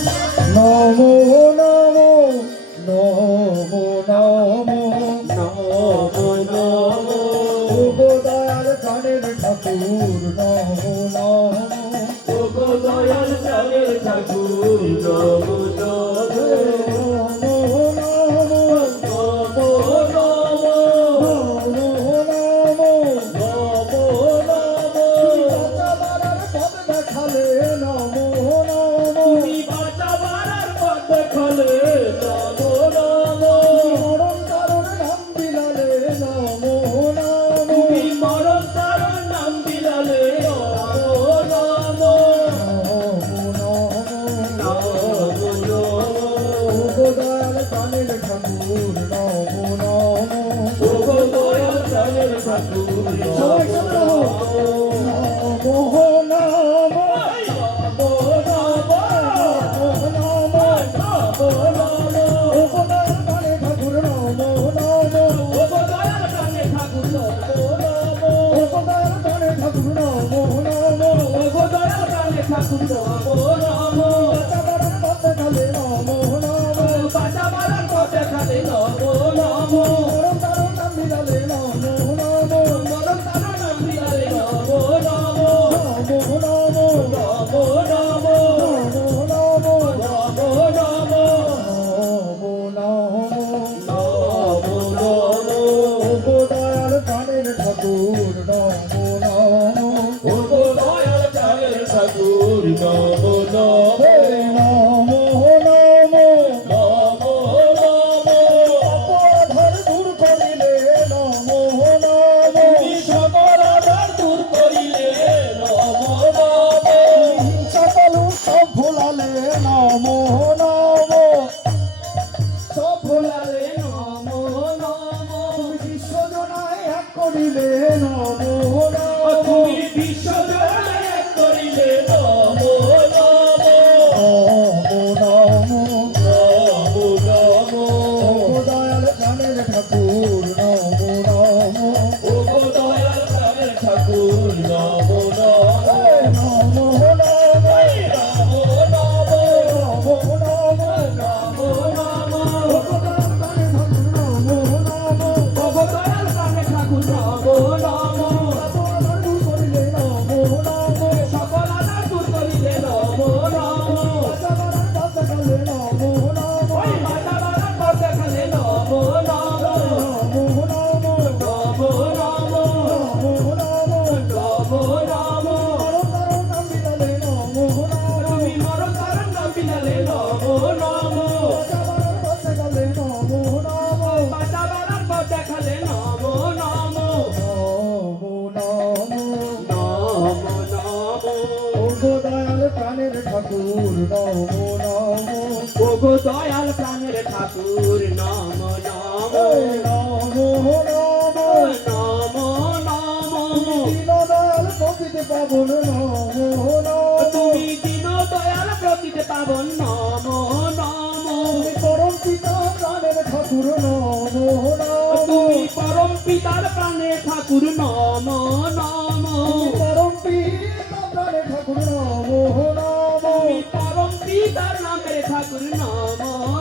নমো নমো নমো নমো নমো নমো ওগো দয়াল প্রাণের ঠাকুর নমো নমো ওগো দয়াল প্রাণের ঠাকুর নমো ঠাকুর নমো নমো ওগো দয়াল প্রাণের ঠাকুর নমো নমো নমো নমো নমো নমো দীনদয়াল প্রকৃতি পাবন নমো নমো তুমি দীন দয়াল প্রকৃতি পাবন নমো নমো পরম পিতা প্রাণের ঠাকুর নমো নমো তুমি পরম পিতার প্রাণের ঠাকুর নমো নমো পরম পিতা প্রাণের ঠাকুর নমো নমো পরম পিতার নামের ঠাকুর নমো